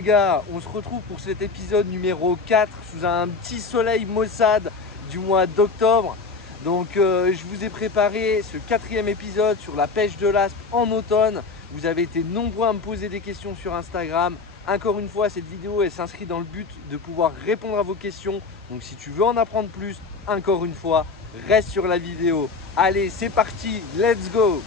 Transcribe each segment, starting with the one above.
les gars, on se retrouve pour cet épisode numéro 4 sous un petit soleil maussade du mois d'octobre. Donc je vous ai préparé ce 4e épisode sur la pêche de l'aspe en automne. Vous avez été nombreux à me poser des questions sur Instagram. Encore une fois, cette vidéo elle s'inscrit dans le but de pouvoir répondre à vos questions. Donc si tu veux en apprendre plus, encore une fois, reste sur la vidéo. Allez, c'est parti, let's go!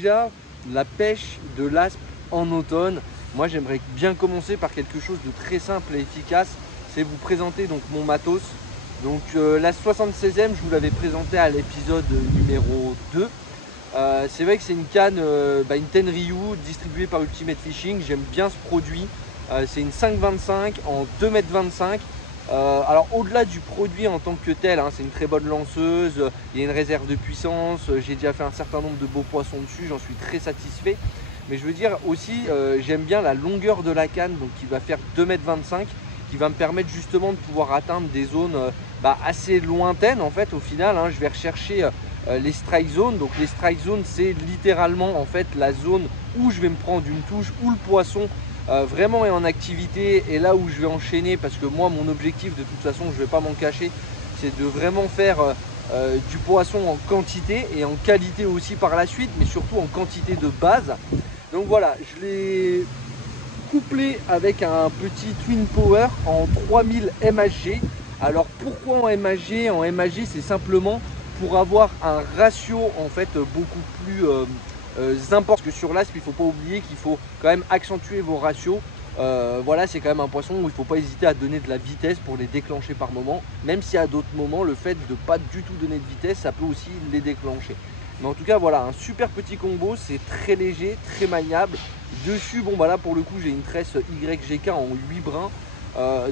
Déjà, la pêche de l'aspe en automne, moi j'aimerais bien commencer par quelque chose de très simple et efficace, c'est vous présenter donc mon matos. Donc la 76e, je vous l'avais présenté à l'épisode numéro 2. C'est vrai que c'est une canne, une Tenryu distribuée par Ultimate Fishing. J'aime bien ce produit. C'est une 5,25 en 2,25 m. Alors au-delà du produit en tant que tel, c'est une très bonne lanceuse, il y a une réserve de puissance, j'ai déjà fait un certain nombre de beaux poissons dessus, j'en suis très satisfait. Mais je veux dire aussi, j'aime bien la longueur de la canne, donc qui va faire 2,25 m, qui va me permettre justement de pouvoir atteindre des zones assez lointaines en fait au final. Je vais rechercher les strike zones. Donc les strike zones, c'est littéralement en fait la zone où je vais me prendre une touche, où le poisson vraiment est en activité et là où je vais enchaîner, parce que moi mon objectif de toute façon, je ne vais pas m'en cacher, c'est de vraiment faire du poisson en quantité et en qualité aussi par la suite, mais surtout en quantité de base. Donc voilà, je l'ai couplé avec un petit Twin Power en 3000 MHG. Alors pourquoi en MHG? En MHG, c'est simplement pour avoir un ratio en fait beaucoup plus important, parce que sur l'aspe il ne faut pas oublier qu'il faut quand même accentuer vos ratios. Voilà, c'est quand même un poisson où il ne faut pas hésiter à donner de la vitesse pour les déclencher par moment, même si à d'autres moments le fait de ne pas du tout donner de vitesse, ça peut aussi les déclencher. Mais en tout cas voilà, un super petit combo, c'est très léger, très maniable. Dessus, bon là pour le coup j'ai une tresse YGK en 8 brins.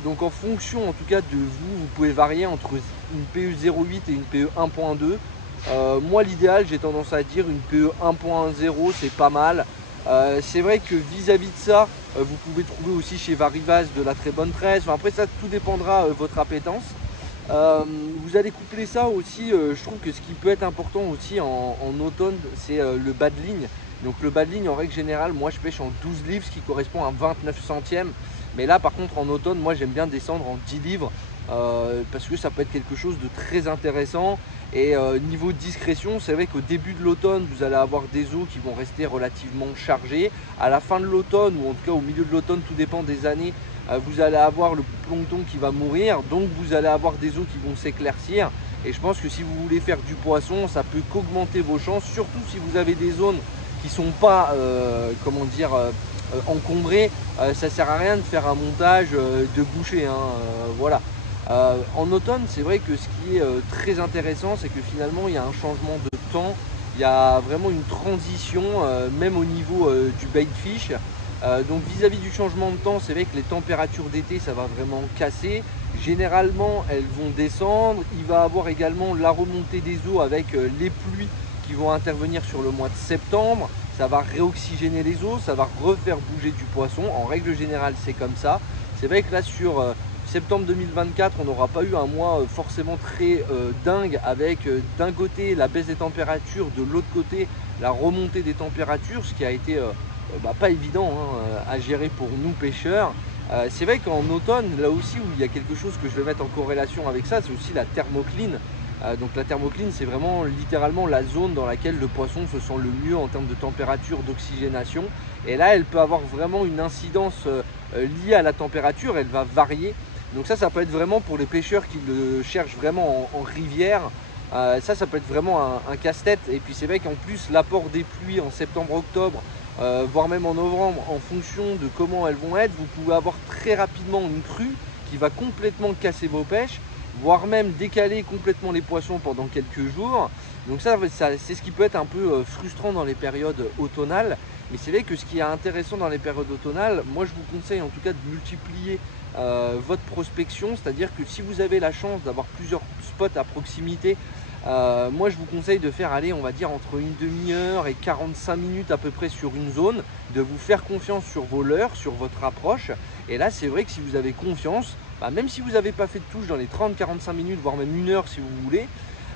Donc en fonction en tout cas de vous pouvez varier entre une PE 0,8 et une PE 1.2. Moi l'idéal, j'ai tendance à dire une PE 1.10, c'est pas mal. C'est vrai que vis-à-vis de ça, vous pouvez trouver aussi chez Varivas de la très bonne tresse. Après ça, tout dépendra votre appétence. Vous allez coupler ça aussi, je trouve que ce qui peut être important aussi en automne, c'est le bas de ligne. Donc le bas de ligne, en règle générale, moi je pêche en 12 livres, ce qui correspond à 29 centièmes. Mais là par contre en automne, moi j'aime bien descendre en 10 livres. Parce que ça peut être quelque chose de très intéressant. Et niveau discrétion, c'est vrai qu'au début de l'automne, vous allez avoir des eaux qui vont rester relativement chargées. À la fin de l'automne, ou en tout cas au milieu de l'automne, tout dépend des années, vous allez avoir le plancton qui va mourir, donc vous allez avoir des eaux qui vont s'éclaircir. Et je pense que si vous voulez faire du poisson, ça peut qu'augmenter vos chances, surtout si vous avez des zones qui sont pas encombrées. Ça sert à rien de faire un montage de bouchée, voilà. En automne, c'est vrai que ce qui est très intéressant, c'est que finalement il y a un changement de temps, il y a vraiment une transition, même au niveau du bait fish. Donc vis-à-vis du changement de temps, c'est vrai que les températures d'été, ça va vraiment casser. Généralement, elles vont descendre. Il va y avoir également la remontée des eaux avec les pluies qui vont intervenir sur le mois de septembre. Ça va réoxygéner les eaux, ça va refaire bouger du poisson. En règle générale, c'est comme ça. C'est vrai que là, sur septembre 2024, on n'aura pas eu un mois forcément très dingue, avec d'un côté la baisse des températures, de l'autre côté la remontée des températures, ce qui a été pas évident à gérer pour nous pêcheurs. C'est vrai qu'en automne, là aussi où il y a quelque chose que je vais mettre en corrélation avec ça, c'est aussi la thermocline. Donc la thermocline, c'est vraiment littéralement la zone dans laquelle le poisson se sent le mieux en termes de température, d'oxygénation. Et là, elle peut avoir vraiment une incidence liée à la température, elle va varier. Donc ça peut être vraiment pour les pêcheurs qui le cherchent vraiment en rivière. Ça peut être vraiment un casse-tête. Et puis c'est vrai qu'en plus, l'apport des pluies en septembre-octobre voire même en novembre, en fonction de comment elles vont être, vous pouvez avoir très rapidement une crue qui va complètement casser vos pêches, voire même décaler complètement les poissons pendant quelques jours. Donc ça c'est ce qui peut être un peu frustrant dans les périodes automnales. Mais c'est vrai que ce qui est intéressant dans les périodes automnales, moi je vous conseille en tout cas de multiplier votre prospection, c'est-à-dire que si vous avez la chance d'avoir plusieurs spots à proximité, moi je vous conseille de faire aller, on va dire, entre une demi-heure et 45 minutes à peu près sur une zone, de vous faire confiance sur vos leurres, sur votre approche. Et là c'est vrai que si vous avez confiance, même si vous n'avez pas fait de touche dans les 30-45 minutes, voire même une heure si vous voulez,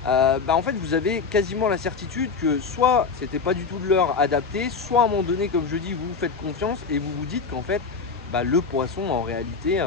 en fait vous avez quasiment la certitude que soit c'était pas du tout de leurre adapté, soit à un moment donné, comme je dis, vous vous faites confiance et vous vous dites qu'en fait le poisson en réalité,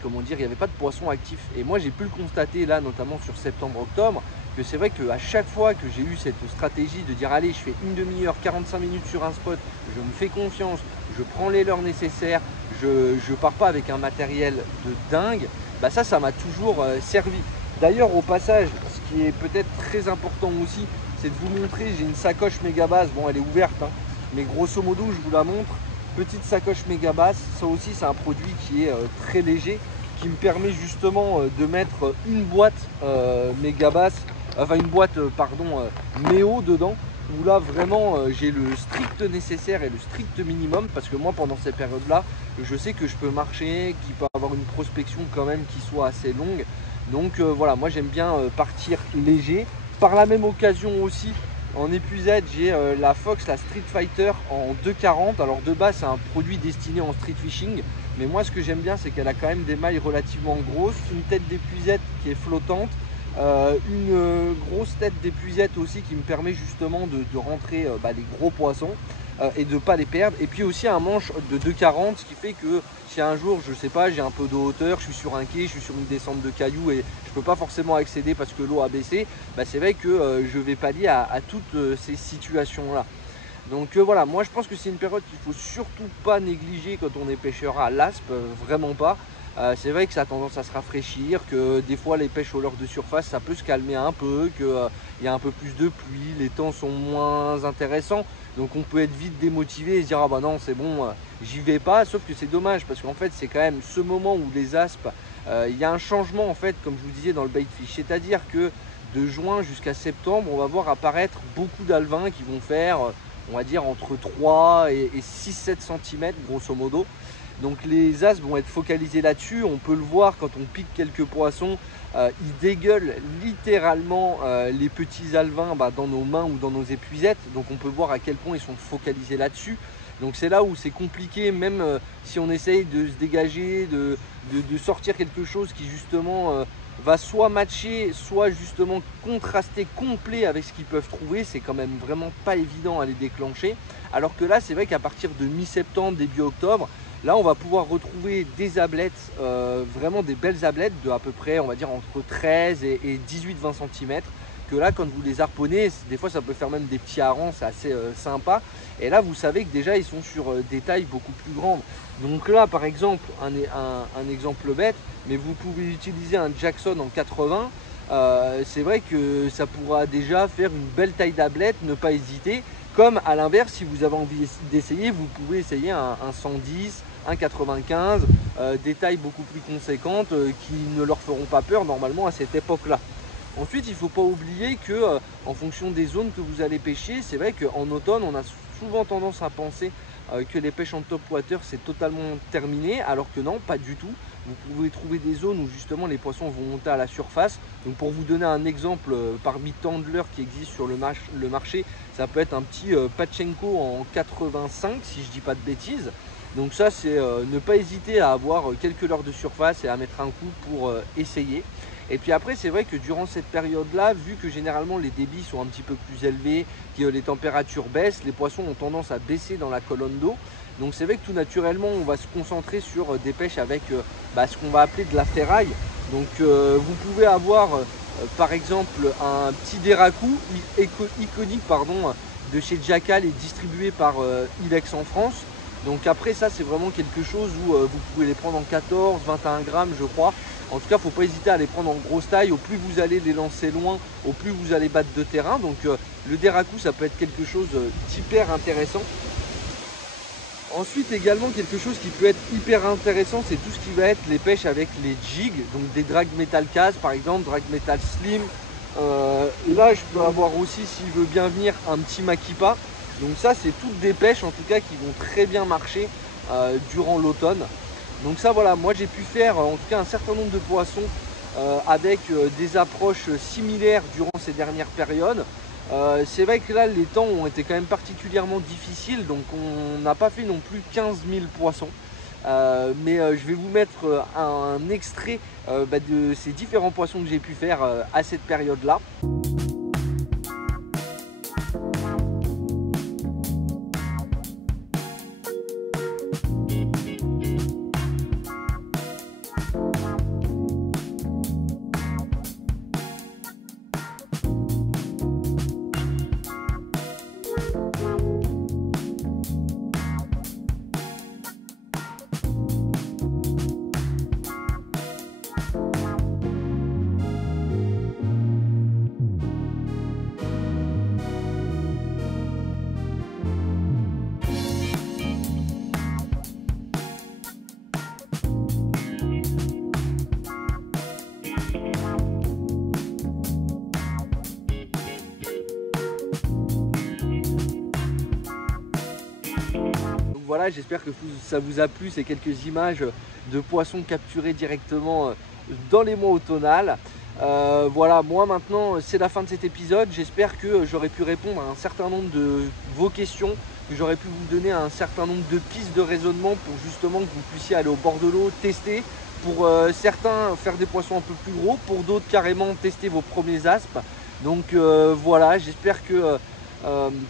comment dire, il n'y avait pas de poisson actif. Et moi j'ai pu le constater là, notamment sur septembre-octobre, que c'est vrai qu'à chaque fois que j'ai eu cette stratégie de dire allez, je fais une demi-heure, 45 minutes sur un spot, je me fais confiance, je prends les leurres nécessaires, je pars pas avec un matériel de dingue, ça m'a toujours servi. D'ailleurs au passage, ce qui est peut-être très important aussi, c'est de vous montrer, j'ai une sacoche Megabass, bon elle est ouverte, hein, mais grosso modo je vous la montre. Petite sacoche Megabass, ça aussi c'est un produit qui est très léger, qui me permet justement de mettre une boîte Megabass, enfin une boîte Méo dedans, où là vraiment j'ai le strict nécessaire et le strict minimum, parce que moi pendant cette période là, je sais que je peux marcher, qu'il peut avoir une prospection quand même qui soit assez longue. Donc voilà, moi j'aime bien partir léger. Par la même occasion aussi, en épuisette, j'ai la Fox, la Street Fighter en 2,40. Alors de base, c'est un produit destiné en street fishing. Mais moi, ce que j'aime bien, c'est qu'elle a quand même des mailles relativement grosses, une tête d'épuisette qui est flottante, une grosse tête d'épuisette aussi qui me permet justement de rentrer les gros poissons et de ne pas les perdre. Et puis aussi un manche de 2,40, ce qui fait que si un jour, je sais pas, j'ai un peu de hauteur, je suis sur un quai, je suis sur une descente de cailloux et je peux pas forcément accéder parce que l'eau a baissé, c'est vrai que je vais pallier à toutes ces situations là. Donc voilà, moi je pense que c'est une période qu'il faut surtout pas négliger quand on est pêcheur à l'aspe, vraiment pas. C'est vrai que ça a tendance à se rafraîchir, que des fois les pêches au leurre de surface ça peut se calmer un peu, qu'il y a un peu plus de pluie, les temps sont moins intéressants, donc on peut être vite démotivé et se dire ah bah non c'est bon, j'y vais pas. Sauf que c'est dommage parce qu'en fait c'est quand même ce moment où les aspes, il y a un changement en fait, comme je vous disais dans le bait fish, c'est-à-dire que de juin jusqu'à septembre on va voir apparaître beaucoup d'alevins qui vont faire on va dire entre 3 et 6-7 cm grosso modo. Donc les aspes vont être focalisés là-dessus. On peut le voir quand on pique quelques poissons, ils dégueulent littéralement les petits alevins dans nos mains ou dans nos épuisettes. Donc on peut voir à quel point ils sont focalisés là-dessus. Donc c'est là où c'est compliqué, même si on essaye de se dégager, de sortir quelque chose qui justement va soit matcher, soit justement contraster complet avec ce qu'ils peuvent trouver. C'est quand même vraiment pas évident à les déclencher. Alors que là, c'est vrai qu'à partir de mi-septembre, début octobre, là, on va pouvoir retrouver des ablettes, vraiment des belles ablettes de à peu près, on va dire, entre 13 et 18-20 cm. Que là, quand vous les harponnez, des fois, ça peut faire même des petits harengs, c'est assez sympa. Et là, vous savez que déjà, ils sont sur des tailles beaucoup plus grandes. Donc là, par exemple, un exemple bête, mais vous pouvez utiliser un Jackson en 80. C'est vrai que ça pourra déjà faire une belle taille d'ablette, ne pas hésiter. Comme à l'inverse, si vous avez envie d'essayer, vous pouvez essayer un 110, un 95, des tailles beaucoup plus conséquentes qui ne leur feront pas peur normalement à cette époque-là. Ensuite, il ne faut pas oublier que en fonction des zones que vous allez pêcher, c'est vrai qu'en automne, on a souvent tendance à penser que les pêches en top water c'est totalement terminé, alors que non, pas du tout. Vous pouvez trouver des zones où justement les poissons vont monter à la surface. Donc pour vous donner un exemple parmi tant de leurres qui existent sur le marché, ça peut être un petit Pachenko en 85 si je dis pas de bêtises. Donc ça c'est ne pas hésiter à avoir quelques leurres de surface et à mettre un coup pour essayer. Et puis après c'est vrai que durant cette période là, vu que généralement les débits sont un petit peu plus élevés, que les températures baissent, les poissons ont tendance à baisser dans la colonne d'eau. Donc c'est vrai que tout naturellement on va se concentrer sur des pêches avec ce qu'on va appeler de la ferraille. Donc vous pouvez avoir par exemple un petit Deraku iconique de chez Jackal et distribué par Ilex en France. Donc après ça c'est vraiment quelque chose où vous pouvez les prendre en 14, 21 grammes je crois. En tout cas, il ne faut pas hésiter à les prendre en grosse taille. Au plus vous allez les lancer loin, au plus vous allez battre de terrain. Donc le Deraku, ça peut être quelque chose d'hyper intéressant. Ensuite également quelque chose qui peut être hyper intéressant, c'est tout ce qui va être les pêches avec les jigs, donc des drag metal case par exemple, drag metal slim. Là je peux avoir aussi, s'il veut bien venir, un petit Makipa. Donc ça c'est toutes des pêches en tout cas qui vont très bien marcher durant l'automne. Donc ça voilà, moi j'ai pu faire en tout cas un certain nombre de poissons avec des approches similaires durant ces dernières périodes. C'est vrai que là les temps ont été quand même particulièrement difficiles, donc on n'a pas fait non plus 15 000 poissons. Mais je vais vous mettre un extrait de ces différents poissons que j'ai pu faire à cette période là. Voilà, j'espère que ça vous a plu, ces quelques images de poissons capturés directement dans les mois automnales. Voilà, moi maintenant c'est la fin de cet épisode. J'espère que j'aurai pu répondre à un certain nombre de vos questions, que j'aurais pu vous donner un certain nombre de pistes de raisonnement pour justement que vous puissiez aller au bord de l'eau, tester. Pour certains faire des poissons un peu plus gros, pour d'autres carrément tester vos premiers aspes. Donc voilà, j'espère que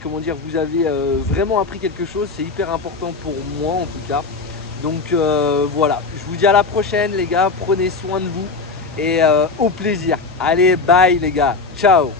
comment dire, vous avez vraiment appris quelque chose, c'est hyper important pour moi en tout cas. Donc voilà, je vous dis à la prochaine les gars, prenez soin de vous et au plaisir. Allez, bye les gars, ciao.